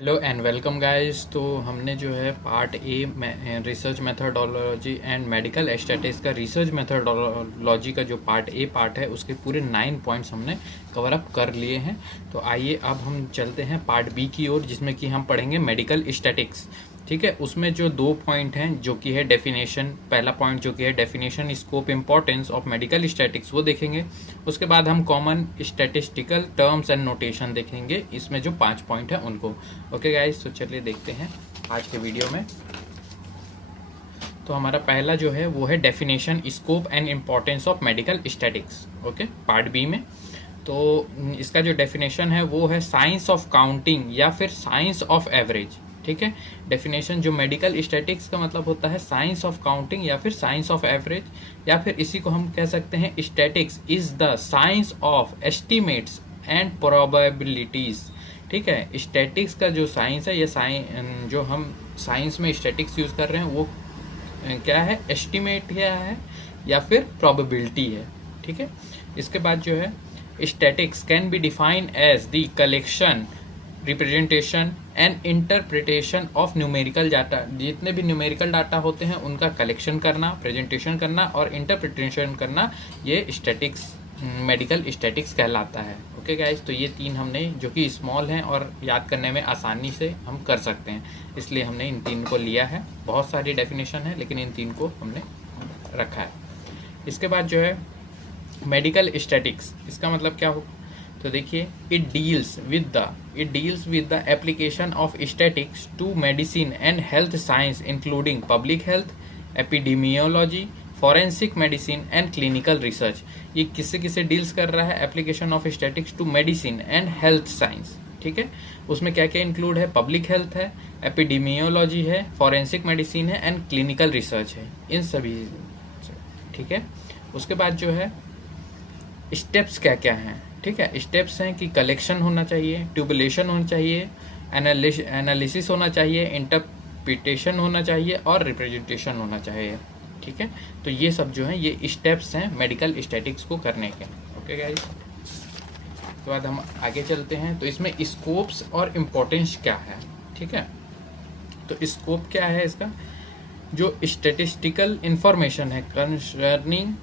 Hello and welcome guys. तो हमने जो है पार्ट ए में रिसर्च मेथडोलॉजी एंड मेडिकल एस्टेटिक्स का रिसर्च मेथडोलॉजी का जो पार्ट ए पार्ट है उसके पूरे 9 पॉइंट्स हमने कवर अप कर लिए हैं। तो आइए अब हम चलते हैं पार्ट बी की ओर, जिसमें कि हम पढ़ेंगे मेडिकल एस्टेटिक्स। ठीक है, उसमें जो 2 पॉइंट हैं जो कि है डेफिनेशन, पहला पॉइंट जो कि है definition, scope, importance of medical statics, वो देखेंगे। उसके बाद हम common statistical terms and notation देखेंगे, इसमें जो 5 पॉइंट है उनको। ओके गाइस, तो चलिए देखते हैं आज के वीडियो में। तो हमारा पहला जो है वो है definition, scope and importance of medical statics. Okay, part B में। तो इसका जो डेफिनेशन है वो है साइंस ऑफ काउंटिंग या फिर साइंस ऑफ एवरेज। ठीक है, डेफिनेशन जो मेडिकल स्टैटिक्स का मतलब होता है साइंस ऑफ काउंटिंग या फिर साइंस ऑफ एवरेज, या फिर इसी को हम कह सकते हैं statics is the science of estimates and probabilities. ठीक है, स्टैटिक्स का जो साइंस है, ये जो हम साइंस में स्टैटिक्स यूज कर रहे हैं वो क्या है, एस्टिमेट है या फिर प्रोबेबिलिटी है। ठीक है, इसके बाद जो है statics can be defined as the collection, representation and interpretation of numerical data. जितने भी न्यूमेरिकल डाटा होते हैं उनका कलेक्शन करना, प्रेजेंटेशन करना और इंटरप्रिटेशन करना, ये स्टैटिक्स, मेडिकल स्टैटिक्स कहलाता है। ओके गाइस, तो ये 3 हमने जो कि स्मॉल हैं और याद करने में आसानी से हम कर सकते हैं, इसलिए हमने इन 3 को लिया है। बहुत सारी डेफिनेशन है लेकिन इन 3 को हमने रखा है। इसके बाद जो है मेडिकल स्टैटिक्स, इसका मतलब क्या हो, तो देखिए, it deals with the application of statics to medicine and health science including public health, epidemiology, forensic medicine and clinical research. ये किससे डील्स कर रहा है, application of statics to medicine and health science. ठीक है, उसमें क्या क्या इंक्लूड है, पब्लिक हेल्थ है, एपिडेमियोलॉजी है, फॉरेंसिक मेडिसिन है एंड क्लिनिकल रिसर्च है, इन सभी। ठीक है, उसके बाद जो है स्टेप्स क्या क्या हैं। ठीक है, स्टेप्स हैं कि कलेक्शन होना चाहिए, ट्यूबुलेशन होना चाहिए, एनालिसिस होना चाहिए, इंटरप्रिटेशन होना चाहिए और रिप्रेजेंटेशन होना चाहिए। ठीक है, तो ये सब जो है ये स्टेप्स हैं मेडिकल स्टैटिक्स को करने के। ओके गाइस, उसके बाद हम आगे चलते हैं। तो इसमें स्कोप्स और इम्पोर्टेंस क्या है। ठीक है, तो स्कोप क्या है इसका, जो स्टैटिस्टिकल इंफॉर्मेशन है कंसर्निंग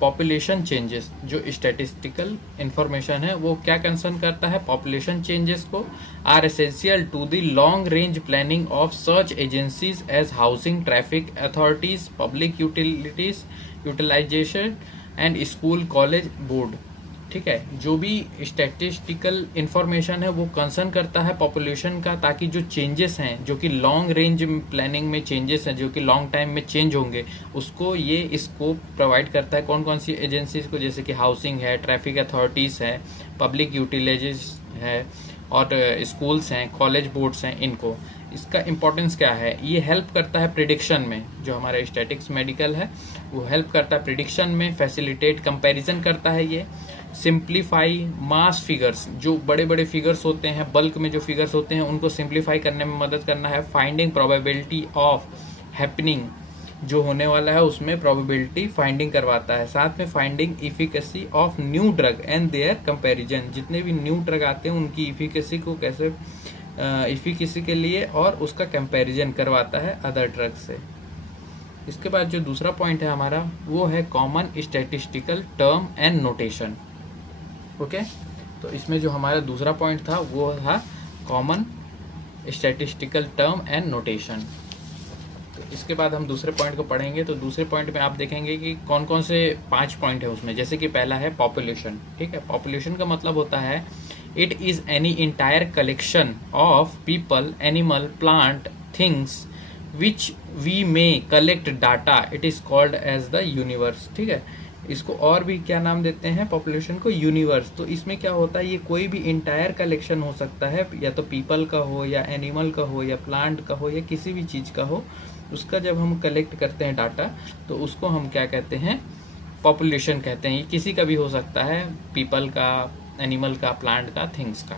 पॉपुलेशन चेंजेस। जो स्टैटिस्टिकल इंफॉर्मेशन है वो क्या कंसर्न करता है, पॉपुलेशन चेंजेस को, are essential to the long range planning of search agencies as housing, traffic authorities, public utilities utilisation and school college board. ठीक है, जो भी स्टैटिस्टिकल इंफॉर्मेशन है वो कंसर्न करता है पॉपुलेशन का, ताकि जो चेंजेस हैं, जो कि लॉन्ग रेंज प्लानिंग में चेंजेस हैं, जो कि लॉन्ग टाइम में चेंज होंगे, उसको ये स्कोप प्रोवाइड करता है। कौन कौन सी एजेंसीज को, जैसे कि हाउसिंग है, ट्रैफिक अथॉरिटीज़ है, पब्लिक यूटिलिटीज है और स्कूल्स हैं, कॉलेज बोर्ड्स हैं, इनको। इसका इम्पोर्टेंस क्या है, ये हेल्प करता है प्रिडिक्शन में। जो हमारा स्टैटिक्स मेडिकल है वो हेल्प करता है प्रिडिक्शन में, फैसिलिटेट कंपैरिजन करता है, ये सिंप्लीफाई मास फिगर्स, जो बड़े बड़े फिगर्स होते हैं, बल्क में जो फिगर्स होते हैं उनको सिंप्लीफाई करने में मदद करना है, फाइंडिंग प्रोबेबिलिटी ऑफ हैपनिंग, जो होने वाला है उसमें प्रोबेबिलिटी फाइंडिंग करवाता है। साथ में finding efficacy of new drug and their comparison, जितने भी न्यू ड्रग आते हैं उनकी इफिकेसी को कैसे, इफिकेसी के लिए और उसका कंपैरिजन करवाता है अदर ड्रग से। इसके बाद जो दूसरा पॉइंट है हमारा वो है common statistical term and notation. Okay, तो इसमें जो हमारा दूसरा पॉइंट था वो था common statistical term and notation. तो इसके बाद हम दूसरे पॉइंट को पढ़ेंगे। तो दूसरे पॉइंट में आप देखेंगे कि कौन कौन से 5 पॉइंट है उसमें। जैसे कि पहला है पॉपुलेशन। ठीक है, पॉपुलेशन का मतलब होता है it is any entire collection of people, animal, plant, things which we may collect data, it is called as the universe. ठीक है, इसको और भी क्या नाम देते हैं पॉपुलेशन को, यूनिवर्स। तो इसमें क्या होता है, ये कोई भी इंटायर कलेक्शन हो सकता है, या तो पीपल का हो या एनिमल का हो या प्लांट का हो या किसी भी चीज़ का हो, उसका जब हम कलेक्ट करते हैं डाटा तो उसको हम क्या कहते हैं, पॉपुलेशन कहते हैं। ये किसी का भी हो सकता है, पीपल का, एनिमल का, प्लांट का, थिंग्स का।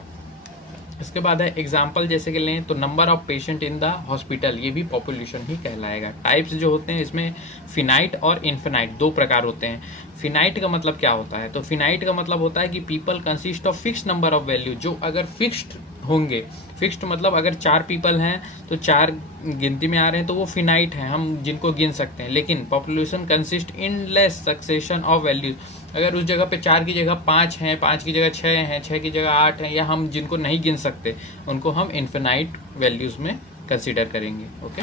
इसके बाद है एग्जाम्पल, जैसे कि लें तो number of patient in the hospital, ये भी पॉपुलेशन ही कहलाएगा। टाइप्स जो होते हैं इसमें फिनाइट और इन्फिनाइट 2 प्रकार होते हैं। फिनाइट का मतलब क्या होता है, तो फिनाइट का मतलब होता है कि people consist of fix number of value, जो अगर फिक्स्ड होंगे। फिक्स्ड मतलब अगर 4 पीपल हैं तो 4 गिनती में आ रहे हैं तो वो फिनाइट हैं, हम जिनको गिन सकते हैं। लेकिन population consist in less succession of values, अगर उस जगह पे 4 की जगह 5 हैं, 5 की जगह 6 हैं, 6 की जगह 8 हैं, या हम जिनको नहीं गिन सकते उनको हम इन्फिनाइट वैल्यूज़ में कंसिडर करेंगे। ओके,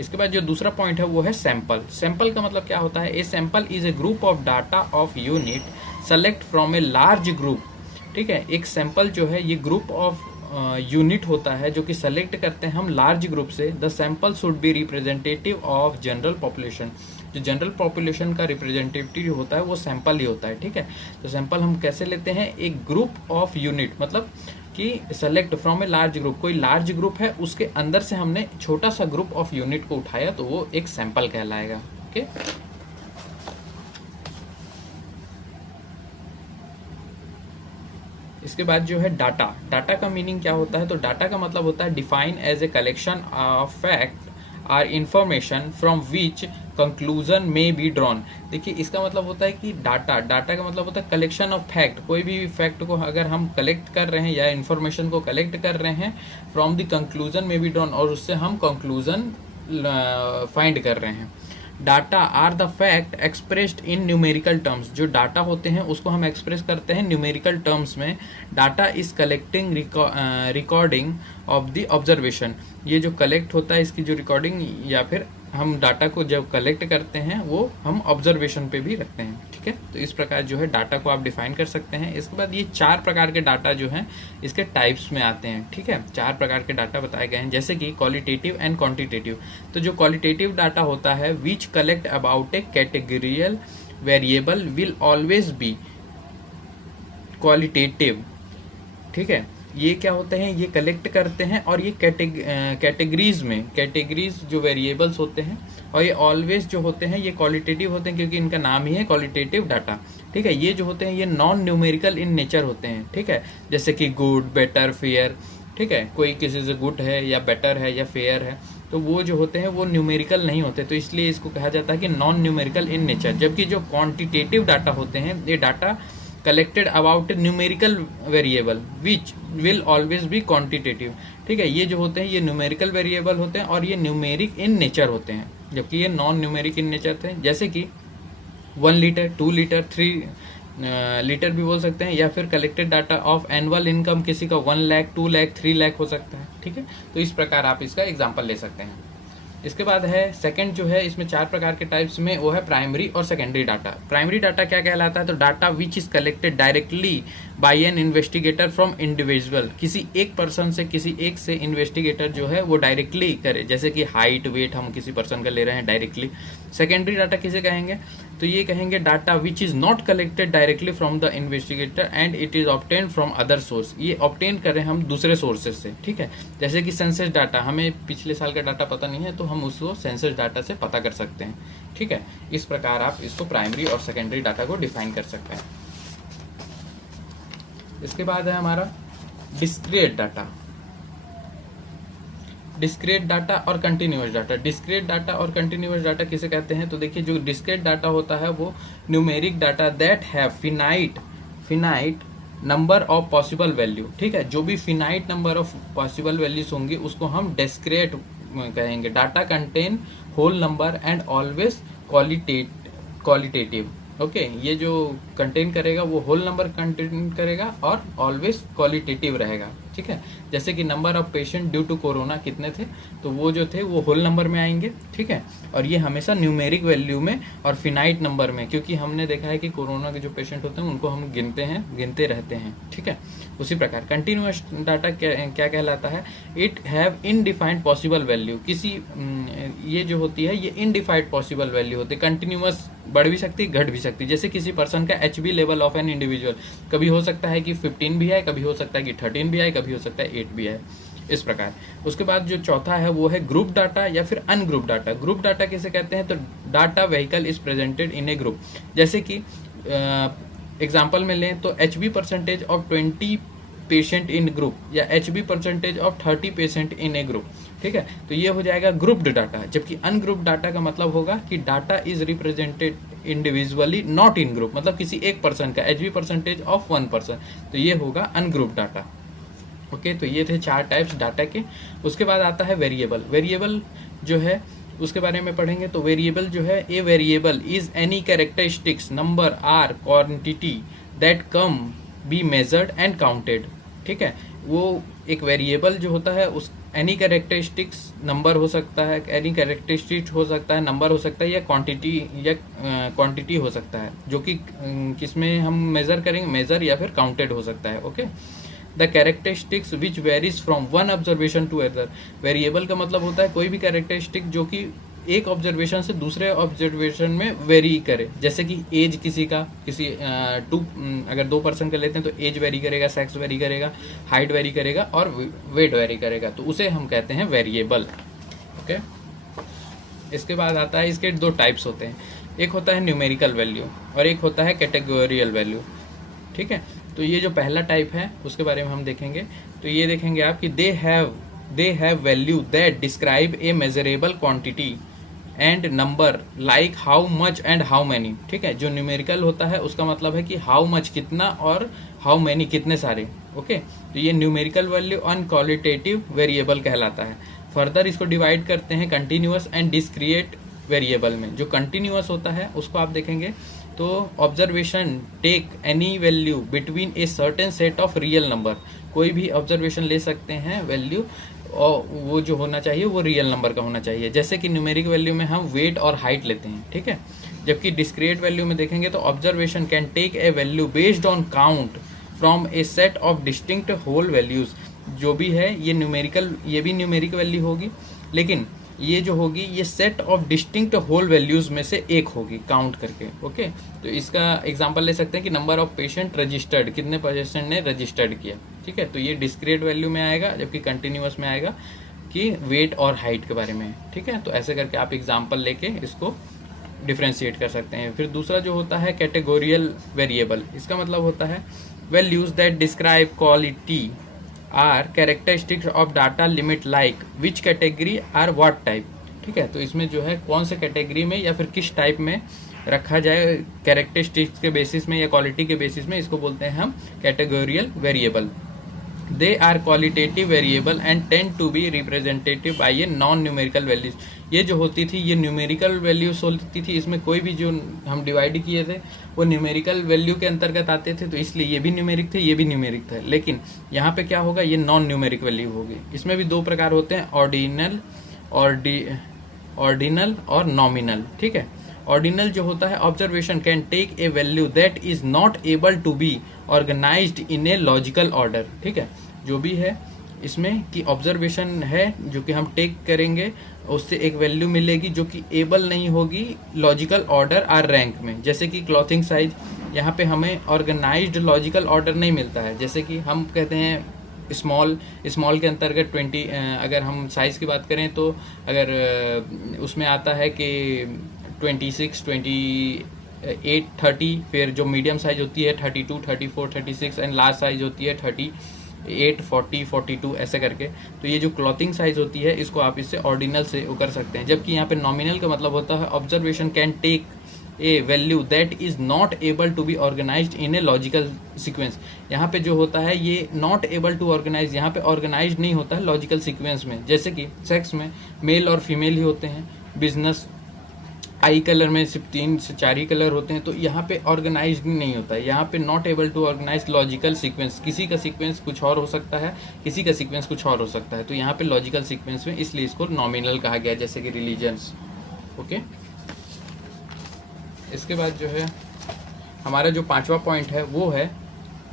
इसके बाद जो दूसरा पॉइंट है वो है सैंपल। सैंपल का मतलब क्या होता है? A sample is a group of data of unit select from a large group. ठीक है, एक सैंपल जो है ये ग्रुप ऑफ यूनिट होता है जो कि सेलेक्ट करते हैं हम लार्ज ग्रुप से। The sample should be representative of general population, जो जनरल पॉपुलेशन का रिप्रेजेंटेटिव होता है वो सैंपल ही होता है। ठीक है, तो सैंपल हम कैसे लेते हैं? एक ग्रुप ऑफ यूनिट, मतलब कि select from a large group, कोई लार्ज ग्रुप है उसके अंदर से हमने छोटा सा ग्रुप ऑफ यूनिट को उठाया तो वो एक सैंपल कहलाएगा। ओके, इसके बाद जो है डाटा। डाटा का मीनिंग क्या होता है? तो डाटा का मतलब होता है define as a collection of fact or information from which conclusion may be drawn. देखिए, इसका मतलब होता है कि डाटा, डाटा का मतलब होता है कलेक्शन ऑफ फैक्ट। कोई भी फैक्ट को अगर हम कलेक्ट कर रहे हैं या इन्फॉर्मेशन को कलेक्ट कर रहे हैं from the conclusion may be drawn, और उससे हम कंक्लूजन फाइंड कर रहे हैं। Data are the fact expressed in numerical terms, जो डाटा होते हैं उसको हम एक्सप्रेस करते हैं न्यूमेरिकल टर्म्स में। Data is collecting recording of the observation, ये जो कलेक्ट होता है इसकी जो रिकॉर्डिंग, या फिर हम डाटा को जब कलेक्ट करते हैं वो हम ऑब्जर्वेशन पे भी रखते हैं। ठीक है, तो इस प्रकार जो है डाटा को आप डिफाइन कर सकते हैं। इसके बाद ये 4 प्रकार के डाटा जो हैं इसके टाइप्स में आते हैं। ठीक है, 4 प्रकार के डाटा बताए गए हैं, जैसे कि क्वालिटेटिव एंड क्वांटिटेटिव। तो जो क्वालिटेटिव डाटा होता है, which collect about a categorical variable will always be qualitative. ठीक है, ये क्या होते हैं? ये कलेक्ट करते हैं और ये कैटेगरीज में, कैटेगरीज जो वेरिएबल्स होते हैं, और ये ऑलवेज जो होते हैं ये क्वालिटेटिव होते हैं क्योंकि इनका नाम ही है क्वालिटेटिव डाटा। ठीक है, ये जो होते हैं ये नॉन न्यूमेरिकल इन नेचर होते हैं। ठीक है, जैसे कि गुड, बेटर, फेयर। ठीक है, कोई किसी से गुड है या बेटर है या फेयर है, तो वो जो होते हैं वो न्यूमेरिकल नहीं होते, तो इसलिए इसको कहा जाता है कि नॉन न्यूमेरिकल इन नेचर। जबकि जो क्वांटिटेटिव डाटा होते हैं, ये data collected about numerical variable which will always B quantitative. ठीक है, ये जो होते हैं ये न्यूमेरिकल वेरिएबल होते हैं और ये न्यूमेरिक इन नेचर होते हैं, जबकि ये नॉन न्यूमेरिक इन नेचर थे। जैसे कि 1 लीटर, 2 लीटर, 3 लीटर भी बोल सकते हैं, या फिर collected data of annual income किसी का 1 लाख, 2 लाख, 3 लाख हो सकता है। ठीक है, तो इस प्रकार आप इसका एग्जाम्पल ले सकते हैं। इसके बाद है सेकंड जो है, इसमें 4 प्रकार के टाइप्स में, वो है प्राइमरी और सेकेंडरी डाटा। प्राइमरी डाटा क्या कहलाता है? तो data which is collected directly by an investigator from individual, किसी एक पर्सन से, किसी एक से इन्वेस्टिगेटर जो है वो डायरेक्टली करे, जैसे कि हाइट, वेट हम किसी पर्सन का ले रहे हैं डायरेक्टली। सेकेंडरी डाटा किसे कहेंगे? तो ये कहेंगे data which is not collected directly from the investigator and it is obtain from other source, ये ऑब्टेन करें हम दूसरे सोर्सेज से। ठीक है, जैसे कि सेंसस डाटा, हमें पिछले साल का डाटा पता नहीं है तो हम उसको सेंसस डाटा से पता कर सकते हैं। ठीक है, इस प्रकार आप इसको प्राइमरी और सेकेंडरी डाटा को डिफाइन कर सकते हैं। इसके बाद है हमारा डिस्क्रीट डाटा। डिस्क्रीट डाटा और कंटिन्यूअस डाटा। डिस्क्रीट डाटा और कंटिन्यूअस डाटा किसे कहते हैं? तो देखिए, जो डिस्क्रीट डाटा होता है वो numeric data that have finite number of possible value. ठीक है, जो भी finite number of possible values होंगी उसको हम डिस्क्रीट कहेंगे। Data contain whole number and always qualitative. Okay, ये जो कंटेन करेगा वो होल नंबर कंटेन करेगा और ऑलवेज क्वालिटेटिव रहेगा। ठीक है, जैसे कि number of patient due to corona कितने थे, तो वो जो थे वो होल नंबर में आएंगे। ठीक है, और ये हमेशा न्यूमेरिक वैल्यू में और फिनाइट नंबर में, क्योंकि हमने देखा है कि कोरोना के जो पेशेंट होते हैं उनको हम गिनते रहते हैं। ठीक है, उसी प्रकार कंटिन्यूअस डाटा क्या कहलाता है? It have indefined possible value. किसी ये जो होती है ये इनडिफाइंड पॉसिबल वैल्यू होती है, कंटिन्यूअस बढ़ भी सकती है, घट भी सकती है। जैसे किसी पर्सन का HB level of an individual, कभी हो सकता है कि 15 भी आए, कभी हो सकता है कि 13 भी आए, कभी हो सकता है 8 भी आए, इस प्रकार। उसके बाद जो चौथा है वो है ग्रुप डाटा या फिर अनग्रुप डाटा। ग्रुप डाटा किसे कहते हैं? तो data vehicle is presented in A group. जैसे कि एग्जाम्पल में लें तो HB percentage of 20 patient in group, या HB percentage of 30 patient in A group. ठीक है, तो ये हो जाएगा ग्रुप्ड डाटा। जबकि अनग्रुप डाटा का मतलब होगा कि data is represented individually not in group, मतलब किसी एक पर्सन का HB परसेंटेज ऑफ 1%, तो ये होगा अनग्रुप डाटा। ओके, तो ये थे 4 टाइप्स डाटा के। उसके बाद आता है वेरिएबल। वेरिएबल जो है उसके बारे में पढ़ेंगे। तो वेरिएबल जो है, a variable is any characteristics number or quantity that can be measured and counted. ठीक है, वो एक वेरिएबल जो होता है उस एनी कैरेक्टरिस्टिक्स नंबर हो सकता है, एनी कैरेक्टरिस्टिक्स हो सकता है, नंबर हो सकता है, या क्वांटिटी हो सकता है, जो कि किसमें हम मेजर करेंगे, मेजर या फिर काउंटेड हो सकता है। Okay, the characteristics which varies from one observation to other. Variable का मतलब होता है कोई भी कैरेक्टरिस्टिक जो कि एक ऑब्जर्वेशन से दूसरे ऑब्जर्वेशन में वेरी करे। जैसे कि एज किसी का, अगर 2 पर्सन का लेते हैं तो एज वेरी करेगा, सेक्स वेरी करेगा, हाइट वेरी करेगा और वेट वेरी करेगा, तो उसे हम कहते हैं वेरिएबल। ओके, इसके बाद आता है, इसके 2 टाइप्स होते हैं, एक होता है न्यूमेरिकल वैल्यू और एक होता है कैटेगोरियल वैल्यू। ठीक है, तो ये जो पहला टाइप है उसके बारे में हम देखेंगे। तो ये देखेंगे आप कि they have value that describe A measurable quantity and number like how much and how many. ठीक है, जो न्यूमेरिकल होता है उसका मतलब है कि हाउ मच कितना और हाउ मैनी कितने सारे। ओके, तो ये numerical value on qualitative variable कहलाता है। फर्दर इसको डिवाइड करते हैं कंटिन्यूअस एंड डिस्क्रिएट वेरिएबल में। जो कंटिन्यूअस होता है उसको आप देखेंगे तो observation take any value between a certain set of real number. कोई भी ऑब्जर्वेशन ले सकते हैं वैल्यू, और वो जो होना चाहिए वो रियल नंबर का होना चाहिए। जैसे कि न्यूमेरिक वैल्यू में हम वेट और हाइट लेते हैं। ठीक है, जबकि डिस्क्रिएट वैल्यू में देखेंगे तो observation can take a value based on count from a set of distinct whole values. जो भी है ये न्यूमेरिकल, ये भी न्यूमेरिक वैल्यू होगी, लेकिन ये जो होगी ये set of distinct whole values में से एक होगी काउंट करके। ओके, तो इसका एग्जांपल ले सकते हैं कि नंबर ऑफ पेशेंट रजिस्टर्ड, कितने पेशेंट ने रजिस्टर्ड किया। ठीक है, तो ये डिस्क्रीट वैल्यू में आएगा, जबकि कंटिन्यूअस में आएगा कि वेट और हाइट के बारे में। ठीक है, तो ऐसे करके आप एग्जाम्पल लेके इसको डिफ्रेंशिएट कर सकते हैं। फिर दूसरा जो होता है कैटेगोरियल वेरिएबल, इसका मतलब होता है values that describe quality or characteristics of data limit like which category or what type. ठीक है, तो इसमें जो है कौन से कैटेगरी में या फिर किस टाइप में रखा जाए, कैरेक्टरिस्टिक्स के बेसिस में या क्वालिटी के बेसिस में, इसको बोलते हैं हम categorical variable. They are qualitative variable and tend to be representative by a non numerical values. ये जो होती थी ये न्यूमेरिकल वैल्यूज होती थी, इसमें कोई भी जो हम डिवाइड किए थे वो न्यूमेरिकल वैल्यू के अंतर्गत आते थे, तो इसलिए ये भी न्यूमेरिक थे, ये भी न्यूमेरिक थे। लेकिन यहाँ पे क्या होगा, ये नॉन न्यूमेरिक वैल्यू होगी। इसमें भी 2 प्रकार होते हैं, ऑर्डिनल और नॉमिनल। ठीक है, ऑर्डिनल जो होता है observation can take a value that is not able to be organised in a logical order. ठीक है, जो भी है इसमें कि ऑब्जर्वेशन है जो कि हम टेक करेंगे, उससे एक वैल्यू मिलेगी जो कि एबल नहीं होगी लॉजिकल ऑर्डर आर रैंक में। जैसे कि क्लॉथिंग साइज, यहाँ पे हमें ऑर्गेनाइज्ड लॉजिकल ऑर्डर नहीं मिलता है। जैसे कि हम कहते हैं स्मॉल के अंतर्गत 20, अगर हम साइज़ की बात करें तो अगर उसमें आता है कि 26, 28, 30, फिर जो मीडियम साइज होती है 32, 34, 36 एंड लार्ज साइज होती है 38, 40, 42 ऐसे करके। तो ये जो क्लॉथिंग साइज होती है इसको आप इससे ऑर्डिनल से कर सकते हैं। जबकि यहाँ पे नॉमिनल का मतलब होता है observation can take a value that is not able to be organised in a logical sequence. यहाँ पे जो होता है ये नॉट एबल टू ऑर्गेनाइज, यहाँ पे ऑर्गेनाइज नहीं होता है लॉजिकल सीक्वेंस में। जैसे कि सेक्स में मेल और फीमेल ही होते हैं, बिजनेस आई कलर में सिर्फ 3 से 4 ही कलर होते हैं, तो यहाँ पे ऑर्गेनाइज नहीं होता है। यहाँ पे not able to organise logical sequence, किसी का सीक्वेंस कुछ और हो सकता है, किसी का सीक्वेंस कुछ और हो सकता है, तो यहाँ पे लॉजिकल सीक्वेंस में, इसलिए इसको नॉमिनल कहा गया, जैसे कि रिलीजन्स। ओके, इसके बाद जो है हमारा जो 5वां पॉइंट है वो है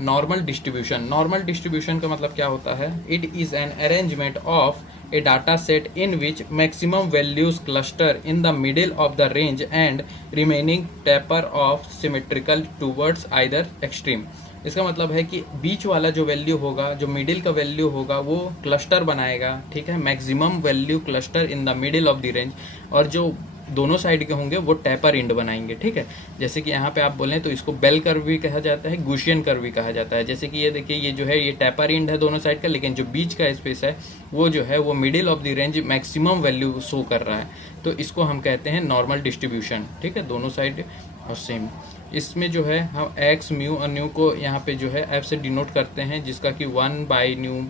नॉर्मल डिस्ट्रीब्यूशन। नॉर्मल डिस्ट्रीब्यूशन का मतलब क्या होता है, it is an arrangement of a data set in which maximum values cluster in the middle of the range and remaining taper off symmetrical towards either extreme। इसका मतलब है कि बीच वाला जो वैल्यू होगा, जो मिडिल का वैल्यू होगा वो क्लस्टर बनाएगा। ठीक है, maximum value cluster in the middle of the range, और जो दोनों साइड के होंगे वो टैपर इंड बनाएंगे। ठीक है, जैसे कि यहाँ पे आप बोलें तो इसको बेल कर्व भी कहा जाता है, गुशियन कर्व भी कहा जाता है। जैसे कि ये देखिए, ये जो है ये टैपर इंड है दोनों साइड का, लेकिन जो बीच का स्पेस है वो जो है वो middle of the range maximum value show कर रहा है, तो इसको हम कहते हैं नॉर्मल डिस्ट्रीब्यूशन। ठीक है, दोनों साइड और सेम। इसमें जो है हम एक्स म्यू और न्यू को यहाँ पे जो है एफ से डिनोट करते हैं, जिसका कि 1/μ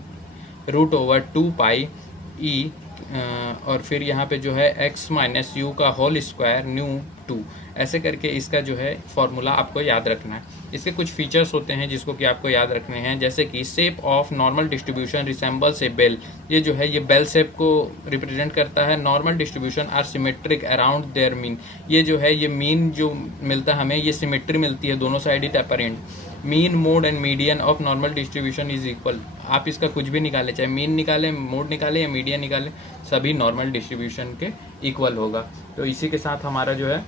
2 पाई ई और फिर यहाँ पे जो है x माइनस यू का होल स्क्वायर न्यू 2, ऐसे करके इसका जो है फॉर्मूला आपको याद रखना है। इसके कुछ फीचर्स होते हैं जिसको कि आपको याद रखने हैं, जैसे कि shape of normal distribution resembles a bell, ये जो है ये बेल शेप को रिप्रेजेंट करता है। Normal distribution are symmetric around their mean, ये जो है ये मीन जो मिलता है हमें, ये सिमेट्री मिलती है दोनों साइड ही टेपरेंट। Mean mode and median of normal distribution is equal, आप इसका कुछ भी निकालें, चाहे मीन निकालें, मोड निकालें या मीडियन निकालें, सभी नॉर्मल डिस्ट्रीब्यूशन के इक्वल होगा। तो इसी के साथ हमारा जो है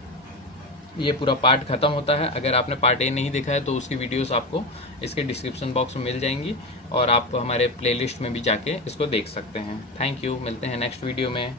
ये पूरा पार्ट ख़त्म होता है। अगर आपने पार्ट ए नहीं देखा है तो उसकी वीडियोस आपको इसके डिस्क्रिप्शन बॉक्स में मिल जाएंगी और आप हमारे प्लेलिस्ट में भी जाके इसको देख सकते हैं। थैंक यू, मिलते हैं नेक्स्ट वीडियो में।